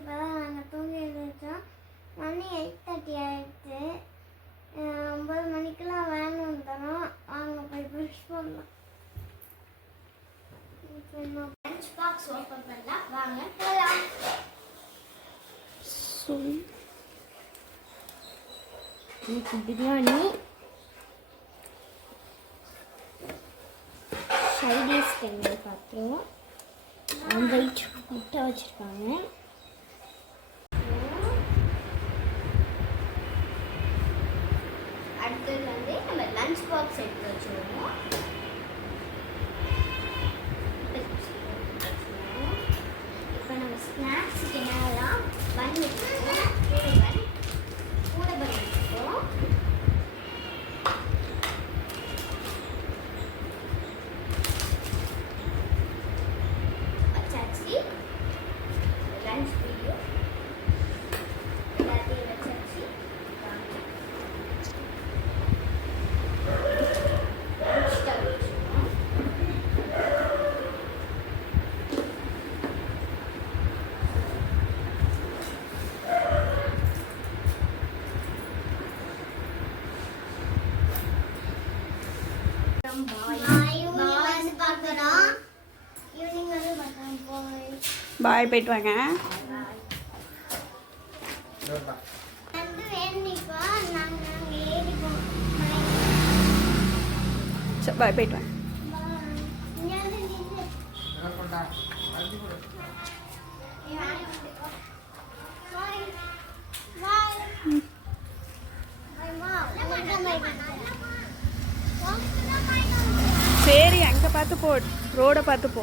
இப்போ தான் நாங்கள் தூங்கி எழுந்திரிச்சோம். மணி 8:30 ஆயிடுச்சு. 9 மணிக்கெல்லாம் வேன் வந்துடும். வாங்க போய் ப்ரஷ் பண்ணலாம். இப்போ லஞ்ச் பாக்ஸ் ஓப்பன் பண்ணலாம். வாங்க போகலாம். இன்னைக்கு பிரியாணி, சைடிஸ் என்ன பார்த்துருவோம். ஆம்லேட் முட்டை வச்சுருக்காங்க. அடுத்தது வந்து நம்ம லஞ்ச் பாக்ஸ் எடுத்து வச்சுருவோம். இப்போ நம்ம ஸ்நாக்ஸுக்கு என்னெல்லாம் பன் வச்சுருக்கோம். கூட பன் வச்சுருக்கோம். வச்சாச்சு. லஞ்ச் வீடியோ எல்லாத்தையும் வச்சாச்சு. பாய் போயிட்டு வாங்க. பாய் போயிட்டு வாங்க. சரி, அங்கே பார்த்து போ, ரோடை பார்த்து போ.